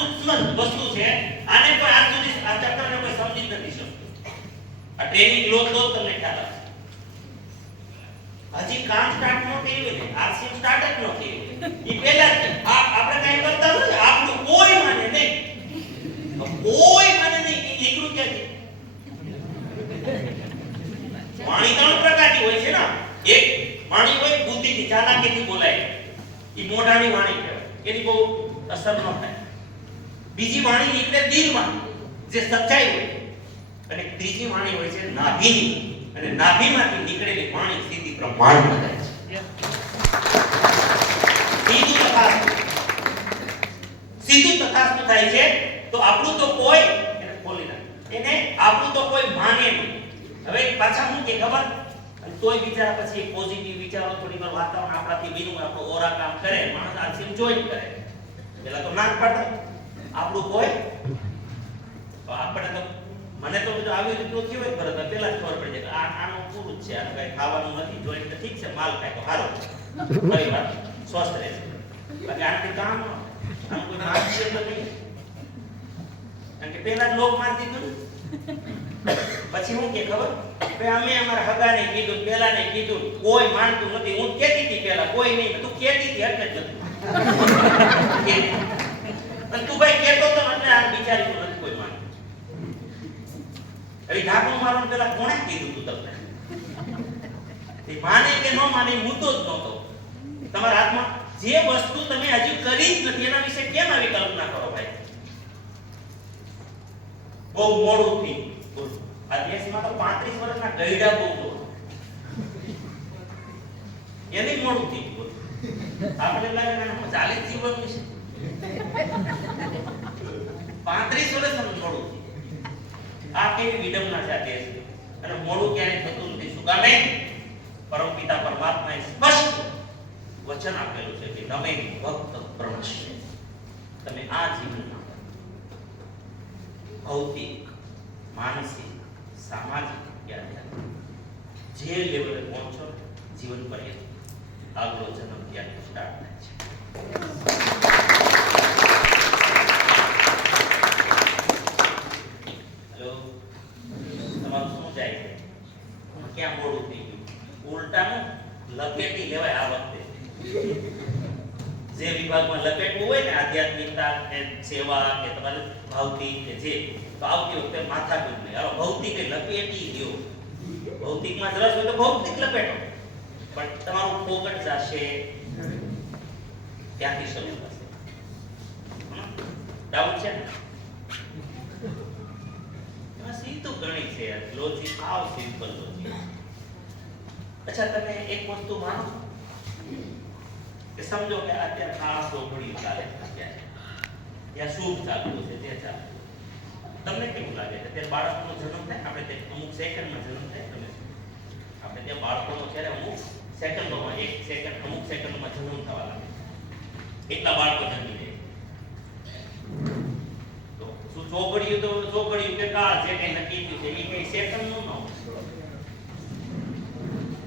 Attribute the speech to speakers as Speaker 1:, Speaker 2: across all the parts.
Speaker 1: સૂક્ષ્મ વસ્તુ છે, આને કોઈ આજ સુધી આ ચક્રને કોઈ સમજી નથી શકતું. આ ટ્રેનિંગ લો તો તમને ખ્યાલ આવશે હજી કામ સ્ટાર્ટ નો થયું ને, આરસીએમ સ્ટાર્ટ જ નો થયું એ પહેલા આ, આપણે કઈ કરતા નથી આપણું કોઈ માને નહીં. કોઈ માને નહીં, ઈ નીકળું છે? વાણી ત્રણ પ્રકારની હોય છે ને એક, વાણી હોય બુદ્ધિથી ચાલાકીથી બોલાય. એ મોઢાની વાણી કહેવાય. એની બહુ અસર ન થાય. બીજી વાણી નીકળે દિલમાં, જે સચ્ચાઈ હોય. અને ત્રીજી વાણી હોય છે નાભીની અને નાભીમાંથી નીકળેલી વાણી સીધી બ્રહ્માંડમાં જાય છે. સીધું તથાસ્તુ. સીધું તથાસ્તુ થાય છે, તો આપણું તો કોઈ, એને ખોલી નાખે. એને આપણું તો કોઈ માને નહીં. હવે પાછા શું કે ખબર? અને તોય બિચારા પછી પોઝિટિવ વિચારો, થોડી વાર વાતાવરણ આપણાથી બીનું, આપણો ઓરા કામ કરે, માણસ આલસી જોઈન કરે. પેલા તો નાક પાડે આપણું કોઈ? આપણે તો મને તો બધું આવી રીતનું થયું હોય બરાબર પેલા જ ખબર પડી જાય આ આનું પૂરું છે, આનું કઈ ખાવાનું નથી જોઈન તો ઠીક છે, માલ ખાય તો સારો પરિવાર સ્વસ્થ રહે બાકી આનાથી કામ આમ કોઈ માનશે તો નહીં. કારણ કે પેલા જ લોક માર દીધું પછી હું કે ખબર? કે અમે અમારા હગાને કીધું, પેલાને કીધું, કોઈ માનતું નથી. હું કેતી હતી પેલા કોઈ નહીં. તું કેતી હતી એટલે જ નથી. અને તું ભાઈ કેતો તો એટલે આ બિચારી તો કોઈ માનતું હવે ઢાંકણું મારું પેલા કોણે કીધું તું તમને? એ માને કે ન માને મુદ્દો જ નહોતો. તમારા હાથમાં જે વસ્તુ તમે હજી કરી જ નથી, એના વિશે કેમ આવી કલ્પના કરો ભાઈ? બહુ મોડું થઈ. આ દેશમાં તો 35 વર્ષના ગઈડા બહુ તો એની મોડું થઈ આપણે લાગે આને જીવન વિશે. 35 વર્ષનું મોડું. આ કેવી વિડંબના છે? અને મોડું ક્યારેય થતું નથી. શું કામે? પરમપિતા પરમાત્માએ સ્પષ્ટ વચન આપેલું છે કે તમે ભક્ત પ્રણશે તમે આ જીવનમાં ભૌતિક, માનસિક, સામાજિક આધ્યાત્મિક જે લેવલે પહોંચો, જીવન પર્યંત આગલો જન્મ ત્યાંથી સ્ટાર્ટ થાય છે હેલો તમારું શું જાય છે ક્યાં મોડું થઈ ગયું? ઉલટાનું લપેટી લેવાય આ વખતે. જે વિભાગમાં લપેટવું હોય ને, આધ્યાત્મિકતા કે સેવા કે તમારે ભૌતિક કે જે, તો આવતી વખતે માથા દુખ નહીં હવે ભૌતિક લપેટી ગયો. ભૌતિકમાં રસ હોય તો ભૌતિક લપેટો. પણ તમારું ફોકટ જશે ત્યાંથી શરૂ થશે. ડાઉટ છે ને? સીધું ગણિત છે. લોજિક આવ સિમ્પલ લોજિક અચ્છા, તમે એક વસ્તુ માનો. છો? કે સમજો કે અત્યારે આ સોગડી ચાલે છે અત્યારે ત્યાં. શુભ ચાલતું છે તે ચાલતું તમને કેવું લાગે છે? ત્યારે બાળકનો જન્મ થાય, આપણે તે અમુક સેકન્ડમાં જન્મ થાય, તમે આપણે ત્યાં બાળકોનો ત્યારે અમુક સેકન્ડોમાં, એક સેકન્ડ, અમુક સેકન્ડમાં જન્મ થવા લાગે એટલા બાળકો જન્મી જાય તો શું ચોગડિયું તો ચોગડિયું કે કાળ જે કઈ નક્કી થયું છે એ કઈ સેકન્ડનું નો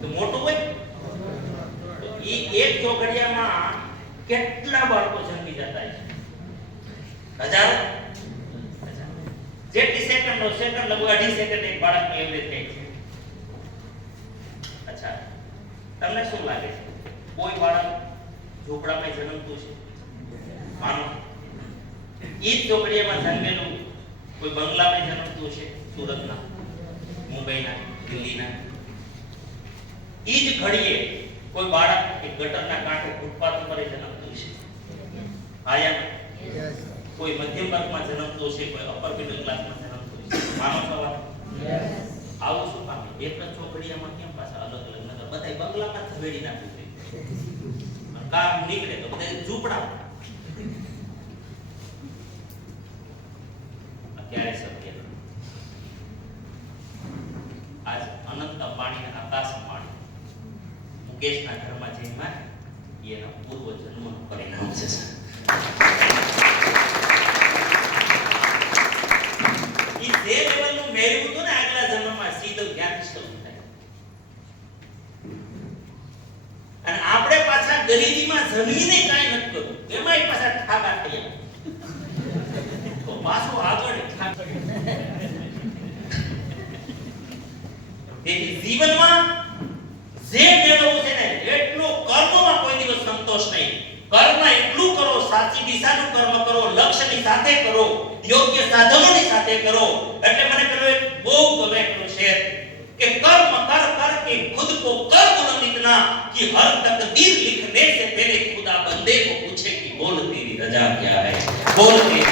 Speaker 1: તો મોટું હોય? તો ઈ એક ચોકડિયામાં કેટલા બાળકો જન્મી જતા છે? હજારો? જેટલી સેકન્ડ નો સેકન્ડ લગભગ અઢી સેકન્ડ એક બાળકની એવરેજ થાય છે. અચ્છા. તમને શું લાગે છે? કોઈ બાળક ઝૂંપડામાં જન્મતું છે? માનો. ઈ ચોકડીમાં જન્મેલું કોઈ બંગલામાં જન્મતું છે સુરતના મુંબઈના દિલ્હીના એ જ ઘડીએ કોઈ બાળક એક ગટરના કાંઠે ફૂટપાથ ઉપર જન્મતું છે આયા કોઈ મધ્યમ વર્ગમાં જન્મતો છે કોઈ અપર મિડલ ક્લાસમાં જન્મતો છે માનો સવાલ. આવું શું કામ એક જ ચોકડીયામાં કેમ પાછા અલગ અલગ? નગર બધાય બંગલામાં જ ઝવેડી નાખ્યું છે કામ નીકળે તો બધા ઝૂંપડા ક્યારે શક્ય આજ અનંત અંબાણી આકાશ અંબાણી, મુકેશના ઘરમાં જઈને મારે, એના પૂર્વ જન્મનું પરિણામ છે જે લેવલનું મેળવ્યું હતું ને આગલા જન્મમાં, સીધો જ્ઞાન શરૂ થાય? અને આપણે પાછા ગરીબીમાં જમીને કાંઈ નથી કર્યું. એમાંય પાછા ઠાગા થયા. જીવનમાં જે મેળવવું છે ને એટલો કર્મમાં કોઈ દિવસ સંતોષ નહીં કર્મ એટલું કરો સાચી દિશાનું કર્મ કરો લક્ષ્યની સાથે કરો યોગ્ય સાધનોની સાથે કરો એટલે મને પેલો એક બહુ ગમે પેલો શેર કે કર્મ કર કર के खुद को कर बुलंद इतना कि हर तकदीर लिखने से पहले खुदा बंदे को पूछे कि बोल तेरी रजा क्या है बोल तेरी